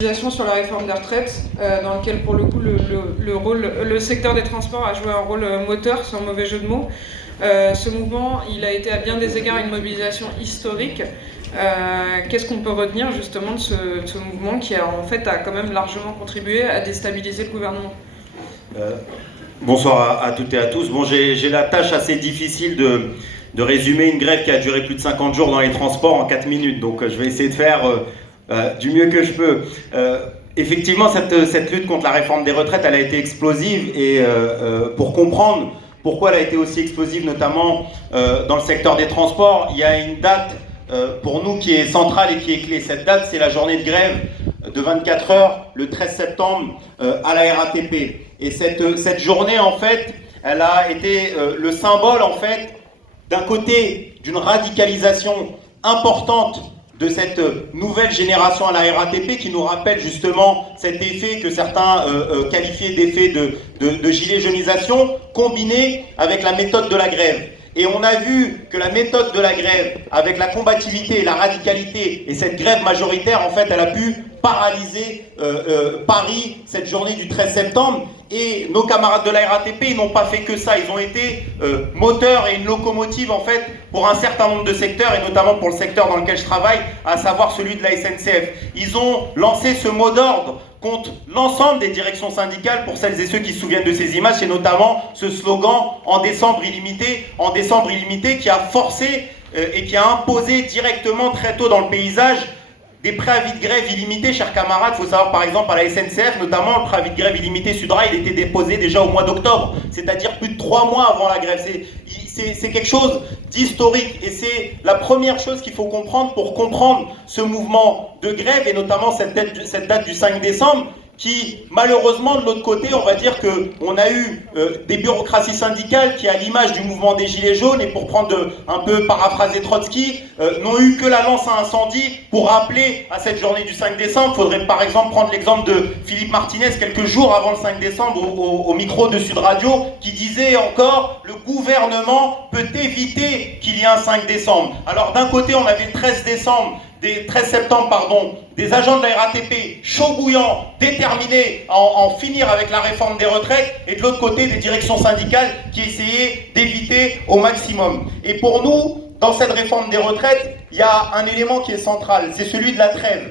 Sur la réforme des retraites, dans lequel pour le coup le secteur des transports a joué un rôle moteur, sans mauvais jeu de mots. Ce mouvement, il a été à bien des égards une mobilisation historique. Qu'est-ce qu'on peut retenir justement de ce mouvement qui a quand même largement contribué à déstabiliser le gouvernement? Bonsoir à toutes et à tous. Bon, j'ai la tâche assez difficile de résumer une grève qui a duré plus de 50 jours dans les transports en 4 minutes, donc je vais essayer de faire du mieux que je peux. Effectivement, cette lutte contre la réforme des retraites, elle a été explosive, et pour comprendre pourquoi elle a été aussi explosive, notamment dans le secteur des transports, il y a une date pour nous qui est centrale et qui est clé. Cette date, c'est la journée de grève de 24 heures, le 13 septembre, à la RATP. Et cette journée, en fait, elle a été le symbole, en fait, d'un côté, d'une radicalisation importante de cette nouvelle génération à la RATP, qui nous rappelle justement cet effet que certains qualifiaient d'effet de gilet jaunisation, combiné avec la méthode de la grève. Et on a vu que la méthode de la grève, avec la combativité et la radicalité, et cette grève majoritaire, en fait, elle a pu paralyser Paris cette journée du 13 septembre. Et nos camarades de la RATP, ils n'ont pas fait que ça. Ils ont été moteurs et une locomotive, en fait, pour un certain nombre de secteurs, et notamment pour le secteur dans lequel je travaille, à savoir celui de la SNCF. Ils ont lancé ce mot d'ordre contre l'ensemble des directions syndicales. Pour celles et ceux qui se souviennent de ces images, c'est notamment ce slogan « En décembre illimité » qui a forcé et qui a imposé directement très tôt dans le paysage des préavis de grève illimités, chers camarades. Il faut savoir, par exemple, à la SNCF, notamment, le préavis de grève illimité Sudrail, il était déposé déjà au mois d'octobre, c'est-à-dire plus de 3 mois avant la grève. C'est quelque chose d'historique, et c'est la première chose qu'il faut comprendre pour comprendre ce mouvement de grève, et notamment cette date du 5 décembre, qui, malheureusement, de l'autre côté, on va dire qu'on a eu des bureaucraties syndicales qui, à l'image du mouvement des Gilets jaunes, et pour prendre un peu paraphraser Trotsky, n'ont eu que la lance à incendie pour rappeler à cette journée du 5 décembre. Il faudrait par exemple prendre l'exemple de Philippe Martinez, quelques jours avant le 5 décembre, au micro de Sud Radio, qui disait encore « Le gouvernement peut éviter qu'il y ait un 5 décembre ». Alors d'un côté, on avait le 13 septembre, des agents de la RATP chauds bouillants, déterminés à en finir avec la réforme des retraites, et de l'autre côté, des directions syndicales qui essayaient d'éviter au maximum. Et pour nous, dans cette réforme des retraites, il y a un élément qui est central, c'est celui de la trêve.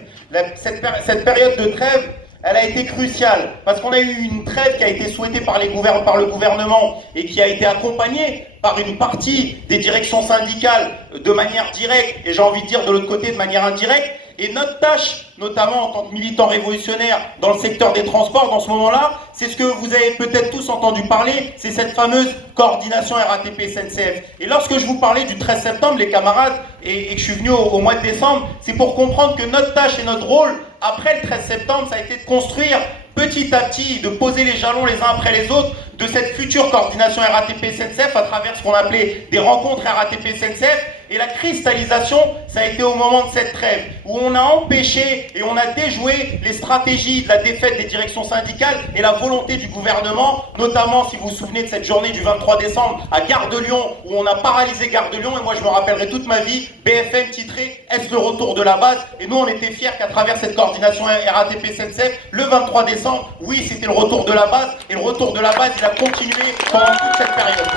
Cette période de trêve, elle a été cruciale, parce qu'on a eu une trêve qui a été souhaitée par le gouvernement et qui a été accompagnée par une partie des directions syndicales de manière directe, et j'ai envie de dire de l'autre côté de manière indirecte. Et notre tâche, notamment en tant que militants révolutionnaires dans le secteur des transports, dans ce moment-là, c'est ce que vous avez peut-être tous entendu parler, c'est cette fameuse coordination RATP-SNCF. Et lorsque je vous parlais du 13 septembre, les camarades, et que je suis venu au mois de décembre, c'est pour comprendre que notre tâche et notre rôle, après le 13 septembre, ça a été de construire petit à petit, de poser les jalons les uns après les autres de cette future coordination RATP-SNCF à travers ce qu'on appelait des rencontres RATP-SNCF. Et la cristallisation, ça a été au moment de cette trêve, où on a empêché et on a déjoué les stratégies de la défaite des directions syndicales et la volonté du gouvernement, notamment, si vous vous souvenez de cette journée du 23 décembre à Gare de Lyon, où on a paralysé Gare de Lyon, et moi je me rappellerai toute ma vie, BFM titrait « Est-ce le retour de la base ?» Et nous on était fiers qu'à travers cette coordination RATP-SNCF, le 23 décembre, oui, c'était le retour de la base, et le retour de la base, il a continué pendant toute cette période.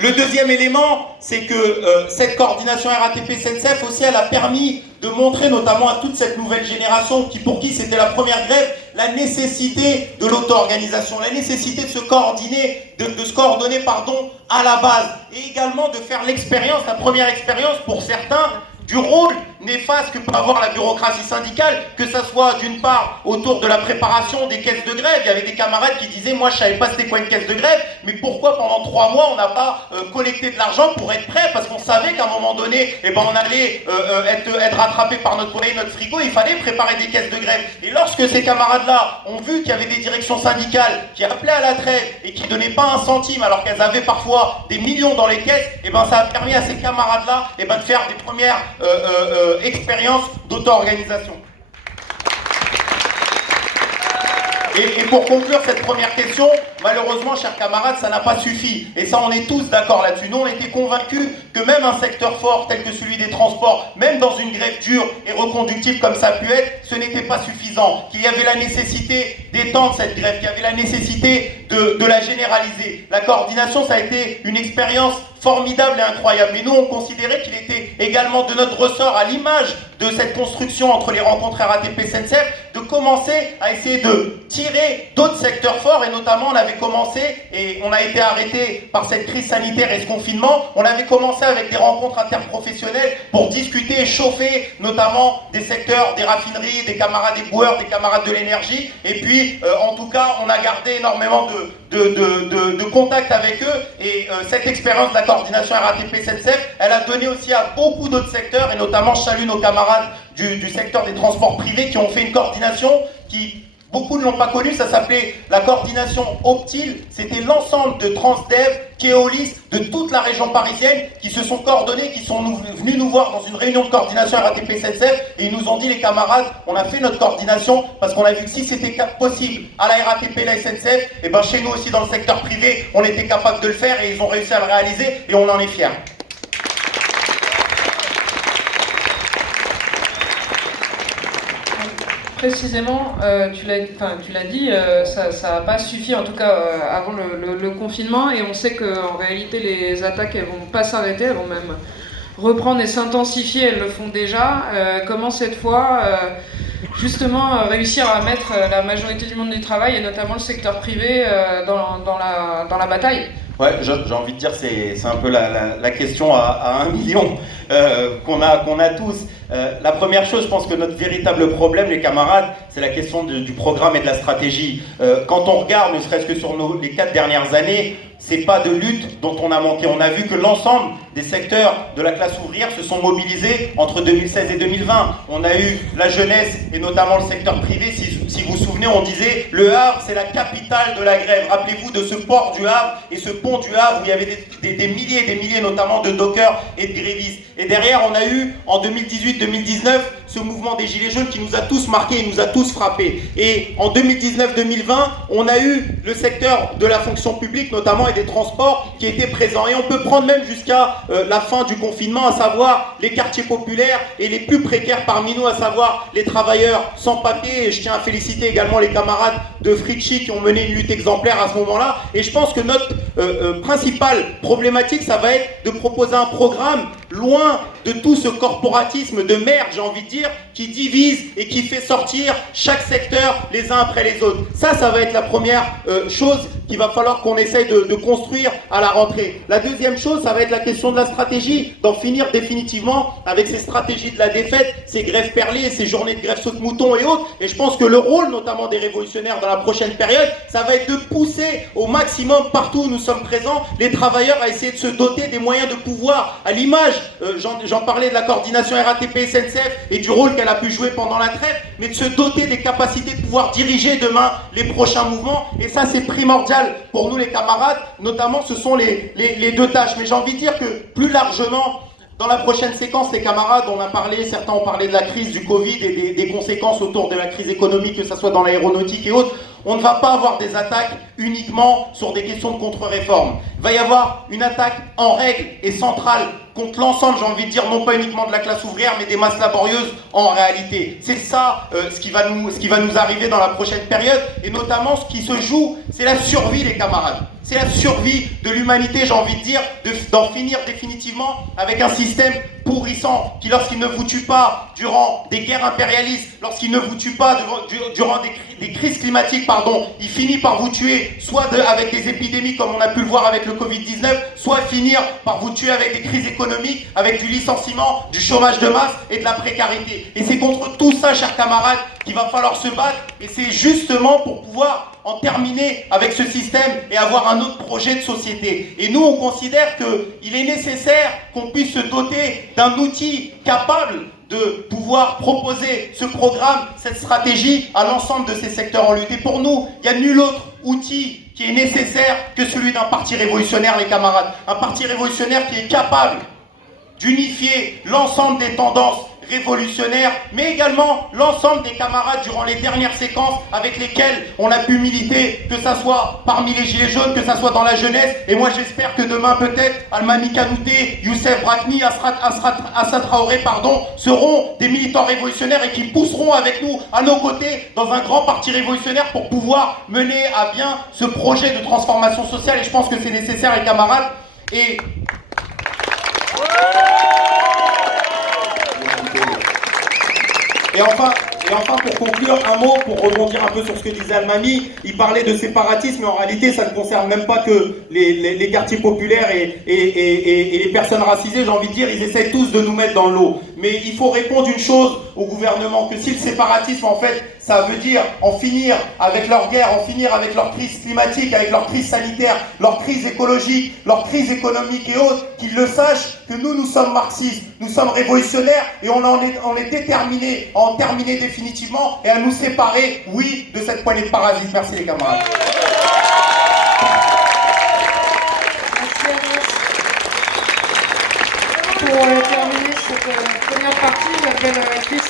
Le deuxième élément, c'est que cette coordination RATP-SNCF aussi, elle a permis de montrer notamment à toute cette nouvelle génération, pour qui c'était la première grève, la nécessité de l'auto-organisation, la nécessité de se coordonner, à la base, et également de faire l'expérience, la première expérience pour certains, du rôle néfaste que peut avoir la bureaucratie syndicale, que ça soit d'une part autour de la préparation des caisses de grève. Il y avait des camarades qui disaient « Moi, je savais pas c'était quoi une caisse de grève, mais pourquoi pendant 3 mois, on n'a pas collecté de l'argent pour être prêt ?» Parce qu'on savait qu'à un moment donné, on allait être rattrapé par notre soleil, notre frigo, et il fallait préparer des caisses de grève. Et lorsque ces camarades-là ont vu qu'il y avait des directions syndicales qui appelaient à la trêve et qui donnaient pas un centime, alors qu'elles avaient parfois des millions dans les caisses, ça a permis à ces camarades-là de faire des premières expérience d'auto-organisation. Et pour conclure cette première question, malheureusement, chers camarades, ça n'a pas suffi. Et ça, on est tous d'accord là-dessus. Nous, on était convaincus que même un secteur fort tel que celui des transports, même dans une grève dure et reconductible comme ça a pu être, ce n'était pas suffisant. Qu'il y avait la nécessité d'étendre cette grève, qu'il y avait la nécessité de la généraliser. La coordination, ça a été une expérience formidable et incroyable. Mais nous, on considérait qu'il était également de notre ressort, à l'image de cette construction entre les rencontres RATP-SNCF, de commencer à essayer de tirer d'autres secteurs forts. Et notamment, on avait commencé, et on a été arrêté par cette crise sanitaire et ce confinement, on avait commencé avec des rencontres interprofessionnelles pour discuter et chauffer notamment des secteurs des raffineries, des camarades éboueurs, des camarades de l'énergie. Et puis, en tout cas, on a gardé énormément de contact avec eux. Et cette expérience de la coordination RATP-SNCF, elle a donné aussi à beaucoup d'autres secteurs, et notamment, je salue nos camarades du secteur des transports privés qui ont fait une coordination qui, beaucoup ne l'ont pas connue, ça s'appelait la coordination Optil. C'était l'ensemble de Transdev, Keolis, de toute la région parisienne qui se sont coordonnés, qui sont venus nous voir dans une réunion de coordination RATP-SNCF et ils nous ont dit, les camarades, on a fait notre coordination parce qu'on a vu que si c'était possible à la RATP et la SNCF, et ben chez nous aussi dans le secteur privé, on était capable de le faire et ils ont réussi à le réaliser et on en est fiers. Précisément, tu l'as dit, ça n'a pas suffi, en tout cas avant le confinement, et on sait qu'en réalité les attaques elles vont pas s'arrêter, elles vont même reprendre et s'intensifier, elles le font déjà. Comment cette fois justement réussir à mettre la majorité du monde du travail, et notamment le secteur privé, dans la bataille? Ouais, j'ai envie de dire, c'est un peu la question à 1 million qu'on a tous. La première chose, je pense que notre véritable problème, les camarades, c'est la question du programme et de la stratégie. Quand on regarde, ne serait-ce que sur les 4 dernières années, c'est pas de lutte dont on a manqué. On a vu que l'ensemble des secteurs de la classe ouvrière se sont mobilisés entre 2016 et 2020. On a eu la jeunesse et notamment le secteur privé. Si vous vous souvenez, on disait le Havre, c'est la capitale de la grève. Rappelez-vous de ce port du Havre et ce pont du Havre où il y avait des milliers et des milliers notamment de dockers et de grévistes. Et derrière, on a eu en 2018-2019 ce mouvement des Gilets jaunes qui nous a tous marqués, il nous a tous frappés. Et en 2019-2020, on a eu le secteur de la fonction publique notamment et des transports qui étaient présents. Et on peut prendre même jusqu'à la fin du confinement, à savoir les quartiers populaires et les plus précaires parmi nous, à savoir les travailleurs sans papier. Et je tiens à féliciter également les camarades de Fritchi qui ont mené une lutte exemplaire à ce moment-là. Et je pense que notre principale problématique, ça va être de proposer un programme loin de tout ce corporatisme de merde, j'ai envie de dire, qui divise et qui fait sortir chaque secteur les uns après les autres. Ça va être la première chose qu'il va falloir qu'on essaye de construire à la rentrée. La deuxième chose, ça va être la question de la stratégie, d'en finir définitivement avec ces stratégies de la défaite, ces grèves perlées, ces journées de grève saute-mouton et autres. Et je pense que le rôle notamment des révolutionnaires dans la prochaine période, ça va être de pousser au maximum partout où nous sommes présents les travailleurs à essayer de se doter des moyens de pouvoir, à l'image, j'en parlais de la coordination RATP-SNCF et du rôle qu'elle a pu jouer pendant la trêve, mais de se doter des capacités de pouvoir diriger demain les prochains mouvements. Et ça, c'est primordial pour nous les camarades, notamment ce sont les deux tâches. Mais j'ai envie de dire que plus largement, dans la prochaine séquence, les camarades, certains ont parlé de la crise du Covid et des conséquences autour de la crise économique, que ce soit dans l'aéronautique et autres. On ne va pas avoir des attaques uniquement sur des questions de contre-réforme. Il va y avoir une attaque en règle et centrale contre l'ensemble, j'ai envie de dire, non pas uniquement de la classe ouvrière, mais des masses laborieuses en réalité. C'est ça ce qui va nous arriver dans la prochaine période. Et notamment, ce qui se joue, c'est la survie, les camarades. C'est la survie de l'humanité, j'ai envie de dire, d'en finir définitivement avec un système pourrissant qui, lorsqu'il ne vous tue pas durant des guerres impérialistes, lorsqu'il ne vous tue pas durant des crises climatiques, il finit par vous tuer soit avec des épidémies comme on a pu le voir avec le Covid-19, soit finir par vous tuer avec des crises économiques, avec du licenciement, du chômage de masse et de la précarité. Et c'est contre tout ça, chers camarades, qu'il va falloir se battre. Et c'est justement pour pouvoir en terminer avec ce système et avoir un autre projet de société. Et nous, on considère qu'il est nécessaire qu'on puisse se doter d'un outil capable de pouvoir proposer ce programme, cette stratégie à l'ensemble de ces secteurs en lutte. Et pour nous, il n'y a nul autre outil qui est nécessaire que celui d'un parti révolutionnaire, les camarades. Un parti révolutionnaire qui est capable d'unifier l'ensemble des tendances révolutionnaires, mais également l'ensemble des camarades durant les dernières séquences avec lesquels on a pu militer, que ça soit parmi les Gilets jaunes, que ça soit dans la jeunesse. Et moi j'espère que demain peut-être Almami Kanouté, Youssef Brakni, Assa Traoré, seront des militants révolutionnaires et qui pousseront avec nous à nos côtés dans un grand parti révolutionnaire pour pouvoir mener à bien ce projet de transformation sociale. Et je pense que c'est nécessaire, les camarades. Et enfin, pour conclure, un mot pour rebondir un peu sur ce que disait Almami. Il parlait de séparatisme, mais en réalité, ça ne concerne même pas que les quartiers populaires et les personnes racisées. J'ai envie de dire, ils essayent tous de nous mettre dans l'eau. Mais il faut répondre une chose au gouvernement, que si le séparatisme, en fait, ça veut dire en finir avec leur guerre, en finir avec leur crise climatique, avec leur crise sanitaire, leur crise écologique, leur crise économique et autres, qu'ils le sachent que nous sommes marxistes, nous sommes révolutionnaires et on est déterminés à en terminer définitivement et à nous séparer, oui, de cette poignée de parasites. Merci les camarades. Pour terminer cette première partie, j'appelle Christine.